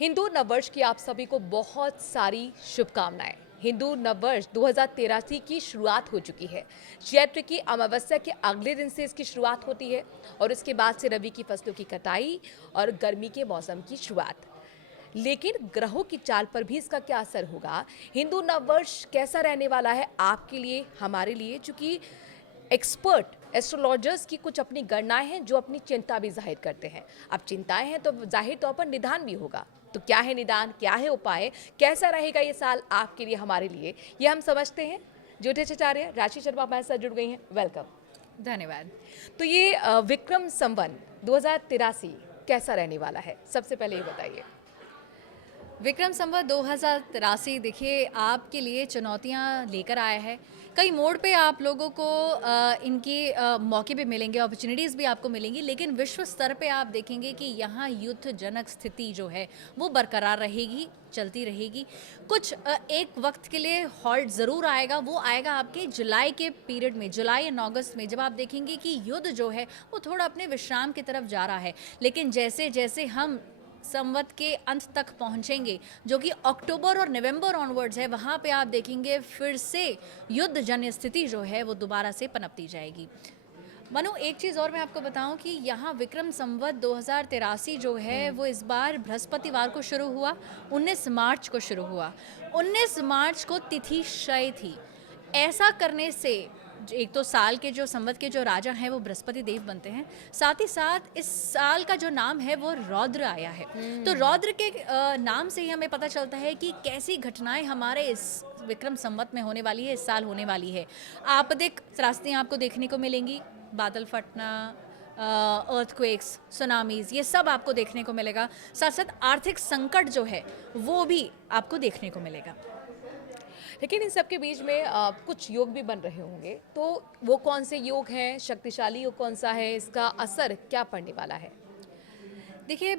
हिंदू नववर्ष की आप सभी को बहुत सारी शुभकामनाएं। हिंदू नववर्ष 2083 की शुरुआत हो चुकी है। चैत्र की अमावस्या के अगले दिन से इसकी शुरुआत होती है और उसके बाद से रबी की फसलों की कटाई और गर्मी के मौसम की शुरुआत। लेकिन ग्रहों की चाल पर भी इसका क्या असर होगा? हिंदू नववर्ष कैसा रहने वाला है आपके लिए, हमारे लिए? चूंकि एक्सपर्ट एस्ट्रोलॉजर्स की कुछ अपनी गणनाएं हैं जो अपनी चिंता भी जाहिर करते हैं। अब चिंताएं हैं तो जाहिर तौर पर निदान भी होगा। तो क्या है निदान, क्या है उपाय, कैसा रहेगा ये साल आपके लिए, हमारे लिए, ये हम समझते हैं। ज्योतिषाचार्य राशि शर्मा हमारे साथ जुड़ गई हैं, वेलकम। धन्यवाद। तो ये विक्रम संवत 2083 कैसा रहने वाला है, सबसे पहले ये बताइए। विक्रम संवत 2083 देखिए आपके लिए चुनौतियां लेकर आया है। कई मोड़ पे आप लोगों को इनके मौके भी मिलेंगे, अपॉर्चुनिटीज़ भी आपको मिलेंगी, लेकिन विश्व स्तर पे आप देखेंगे कि यहाँ युद्धजनक स्थिति जो है वो बरकरार रहेगी, चलती रहेगी। कुछ एक वक्त के लिए हॉल्ट ज़रूर आएगा, वो आएगा आपके जुलाई के पीरियड में, जुलाई एंड अगस्त में, जब आप देखेंगे कि युद्ध जो है वो थोड़ा अपने विश्राम की तरफ जा रहा है। लेकिन जैसे जैसे हम संवत के अंत तक पहुंचेंगे, जो कि अक्टूबर और नवंबर ऑनवर्ड्स है, वहाँ पे आप देखेंगे फिर से युद्ध जन्य स्थिति जो है वो दोबारा से पनपती जाएगी। मनु, एक चीज़ और मैं आपको बताऊं कि यहाँ विक्रम संवत 2083 जो है वो इस बार बृहस्पतिवार को शुरू हुआ, 19 मार्च को शुरू हुआ। 19 मार्च को तिथि क्षय थी। ऐसा करने से एक तो साल के जो संवत के जो राजा हैं वो बृहस्पति देव बनते हैं, साथ ही साथ इस साल का जो नाम है वो रौद्र आया है। तो रौद्र के नाम से ही हमें पता चलता है कि कैसी घटनाएं हमारे इस विक्रम संवत में होने वाली है, इस साल होने वाली है। आपदिक त्रासदियां आपको देखने को मिलेंगी, बादल फटना, अर्थक्वेक्स, सुनामीज, ये सब आपको देखने को मिलेगा। साथ साथ आर्थिक संकट जो है वो भी आपको देखने को मिलेगा। लेकिन इन सब के बीच में कुछ योग भी बन रहे होंगे, तो वो कौन से योग हैं, शक्तिशाली योग कौन सा है, इसका असर क्या पड़ने वाला है? देखिए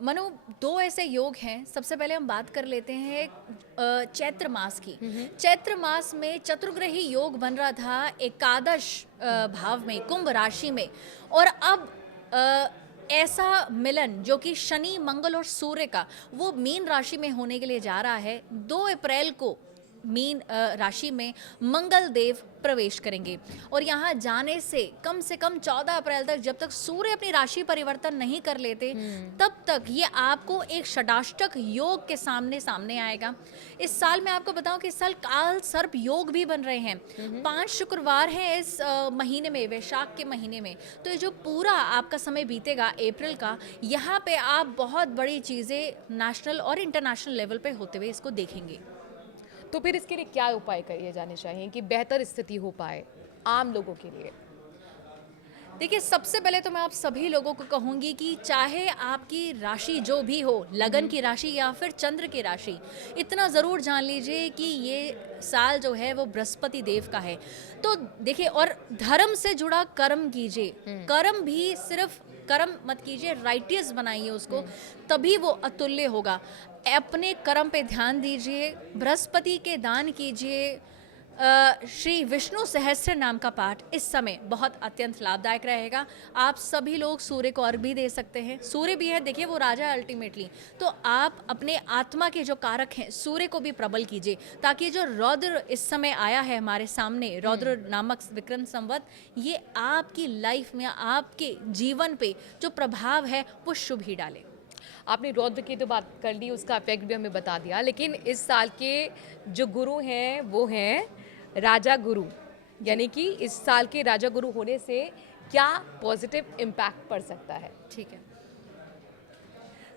मनु, दो ऐसे योग हैं। सबसे पहले हम बात कर लेते हैं चैत्र मास की। चैत्र मास में चतुर्ग्रही योग बन रहा था एकादश भाव में, कुंभ राशि में, और अब ऐसा मिलन जो कि शनि, मंगल और सूर्य का, वो मीन राशि में होने के लिए जा रहा है। 2 अप्रैल को मीन राशि में मंगल देव प्रवेश करेंगे और यहाँ जाने से कम 14 अप्रैल तक, जब तक सूर्य अपनी राशि परिवर्तन नहीं कर लेते, तब तक ये आपको एक षडाष्टक योग के सामने आएगा। इस साल मैं आपको बताऊं कि इस साल काल सर्प योग भी बन रहे हैं। 5 शुक्रवार हैं इस महीने में, वैशाख के महीने में। तो ये जो पूरा आपका समय बीतेगा अप्रैल का, यहाँ पे आप बहुत बड़ी चीज़ें नेशनल और इंटरनेशनल लेवल पे होते हुए इसको देखेंगे। तो फिर इसके लिए क्या उपाय किए जाने चाहिए कि बेहतर स्थिति हो पाए आम लोगों के लिए? देखिए, सबसे पहले तो मैं आप सभी लोगों को कहूँगी कि चाहे आपकी राशि जो भी हो, लगन की राशि या फिर चंद्र की राशि, इतना ज़रूर जान लीजिए कि ये साल जो है वो बृहस्पति देव का है। तो देखिए, और धर्म से जुड़ा कर्म कीजिए। कर्म भी सिर्फ कर्म मत कीजिए, राइटियस बनाइए उसको, तभी वो अतुल्य होगा। अपने कर्म पे ध्यान दीजिए, बृहस्पति के दान कीजिए। श्री विष्णु सहस्त्र नाम का पाठ इस समय बहुत अत्यंत लाभदायक रहेगा। आप सभी लोग सूर्य को अर्घ भी दे सकते हैं। सूर्य भी है, देखिए वो राजा है अल्टीमेटली। तो आप अपने आत्मा के जो कारक हैं सूर्य को भी प्रबल कीजिए, ताकि जो रौद्र इस समय आया है हमारे सामने, रौद्र नामक विक्रम संवत, ये आपकी लाइफ में, आपके जीवन पे जो प्रभाव है वो शुभ ही डाले। आपने रौद्र की तो बात कर ली, उसका इफेक्ट भी हमें बता दिया, लेकिन इस साल के जो गुरु हैं वो हैं राजा गुरु। यानी कि इस साल के राजा गुरु होने से क्या पॉजिटिव इम्पैक्ट पड़ सकता है? ठीक है,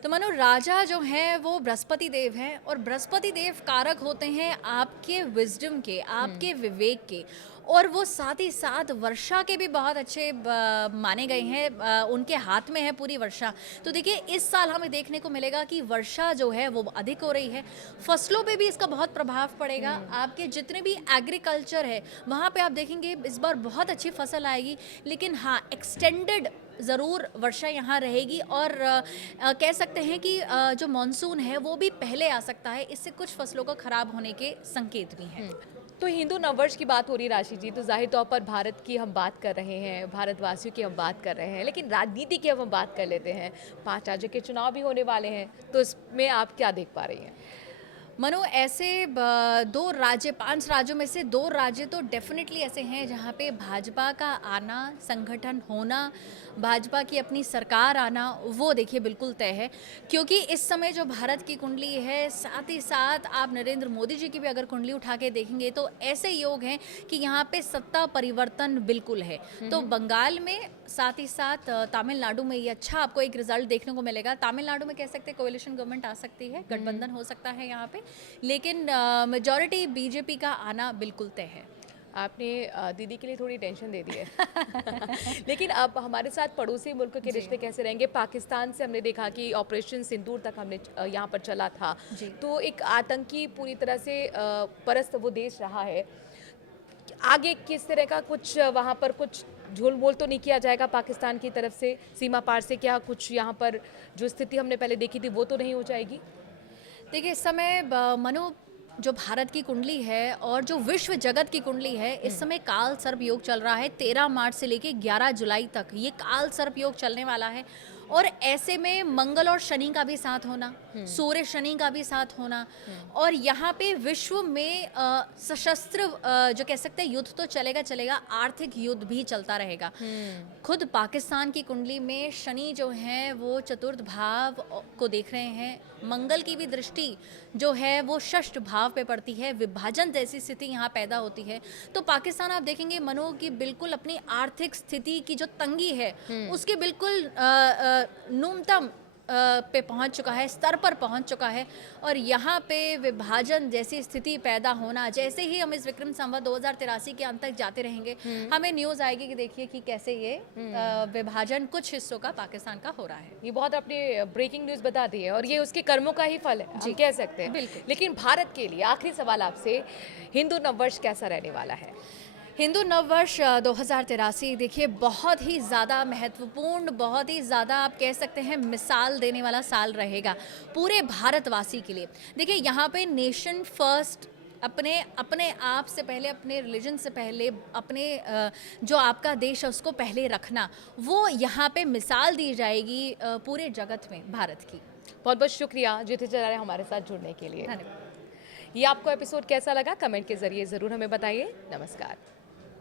तो मनो, राजा जो है वो बृहस्पति देव हैं, और बृहस्पति देव कारक होते हैं आपके विजडम के, आपके विवेक के, और वो साथ ही साथ वर्षा के भी बहुत अच्छे माने गए हैं। उनके हाथ में है पूरी वर्षा। तो देखिए, इस साल हमें देखने को मिलेगा कि वर्षा जो है वो अधिक हो रही है। फसलों पे भी इसका बहुत प्रभाव पड़ेगा। आपके जितने भी एग्रीकल्चर है वहाँ पे आप देखेंगे इस बार बहुत अच्छी फसल आएगी। लेकिन हाँ, एक्सटेंडेड ज़रूर वर्षा यहाँ रहेगी, और कह सकते हैं कि जो मानसून है वो भी पहले आ सकता है। इससे कुछ फसलों का खराब होने के संकेत भी हैं। तो हिंदू नववर्ष की बात हो रही है राशि जी, तो जाहिर तौर पर भारत की हम बात कर रहे हैं, भारतवासियों की हम बात कर रहे हैं, लेकिन राजनीति की अब हम बात कर लेते हैं। 5 राज्यों के चुनाव भी होने वाले हैं, तो इसमें आप क्या देख पा रही हैं? मनो ऐसे 2 राज्य 5 राज्यों में से 2 राज्य तो डेफ़िनेटली ऐसे हैं जहाँ पे भाजपा का आना, संगठन होना, भाजपा की अपनी सरकार आना, वो देखिए बिल्कुल तय है। क्योंकि इस समय जो भारत की कुंडली है, साथ ही साथ आप नरेंद्र मोदी जी की भी अगर कुंडली उठा के देखेंगे तो ऐसे योग हैं कि यहाँ पे सत्ता परिवर्तन बिल्कुल है। तो बंगाल में, साथ ही साथ तमिलनाडु में ये अच्छा आपको एक रिजल्ट देखने को मिलेगा। तमिलनाडु में कह सकते हैं कोएलिशन गवर्नमेंट आ सकती है, गठबंधन हो सकता है यहाँ पे, लेकिन मेजॉरिटी बीजेपी का आना बिल्कुल तय है। आपने दीदी के लिए थोड़ी टेंशन दे दी है। लेकिन अब हमारे साथ पड़ोसी मुल्क के जी। रिश्ते कैसे रहेंगे? पाकिस्तान से हमने देखा कि ऑपरेशन सिंदूर तक हमने यहाँ पर चला था, जी। तो एक आतंकी पूरी तरह से परस्त वो देश रहा है। आगे किस तरह का कुछ वहाँ पर कुछ झोल-मोल तो नहीं किया जाएगा पाकिस्तान की तरफ से? सीमा पार से क्या कुछ यहाँ पर जो स्थिति हमने पहले देखी थी वो तो नहीं हो जाएगी? देखिए इस समय मनो जो भारत की कुंडली है और जो विश्व जगत की कुंडली है, इस समय काल सर्प योग चल रहा है 13 मार्च से लेके 11 जुलाई तक ये काल सर्प योग चलने वाला है। और ऐसे में मंगल और शनि का भी साथ होना, सूर्य शनि का भी साथ होना, और यहाँ पे विश्व में सशस्त्र जो कह सकते हैं युद्ध तो चलेगा चलेगा, आर्थिक युद्ध भी चलता रहेगा। खुद पाकिस्तान की कुंडली में शनि जो है वो चतुर्थ भाव को देख रहे हैं, मंगल की भी दृष्टि जो है वो षष्ठ भाव पे पड़ती है, विभाजन जैसी स्थिति यहाँ पैदा होती है। तो पाकिस्तान आप देखेंगे मनो कि बिल्कुल अपनी आर्थिक स्थिति की जो तंगी है उसके बिल्कुल न्यूनतम पे पहुंच चुका है, स्तर पर पहुंच चुका है। और यहाँ पे विभाजन जैसी स्थिति पैदा होना, जैसे ही हम इस विक्रम संवत 2083 के अंत तक जाते रहेंगे, हमें न्यूज़ आएगी कि देखिए कि कैसे ये विभाजन कुछ हिस्सों का पाकिस्तान का हो रहा है। ये बहुत आपने ब्रेकिंग न्यूज़ बता दी है और ये उसके कर्मों का ही फल है, हम कह सकते हैं। बिल्कुल। लेकिन भारत के लिए आखिरी सवाल आपसे, हिंदू नववर्ष कैसा रहने वाला है? हिंदू नववर्ष 2083 देखिए बहुत ही ज़्यादा महत्वपूर्ण, बहुत ही ज़्यादा आप कह सकते हैं मिसाल देने वाला साल रहेगा पूरे भारतवासी के लिए। देखिए यहाँ पे नेशन फर्स्ट, अपने अपने आप से पहले, अपने रिलीजन से पहले, अपने जो आपका देश है उसको पहले रखना, वो यहाँ पे मिसाल दी जाएगी पूरे जगत में भारत की। बहुत बहुत शुक्रिया ज्योति चरारे हमारे साथ जुड़ने के लिए। धन्यवाद। ये आपको एपिसोड कैसा लगा कमेंट के जरिए ज़रूर हमें बताइए। नमस्कार।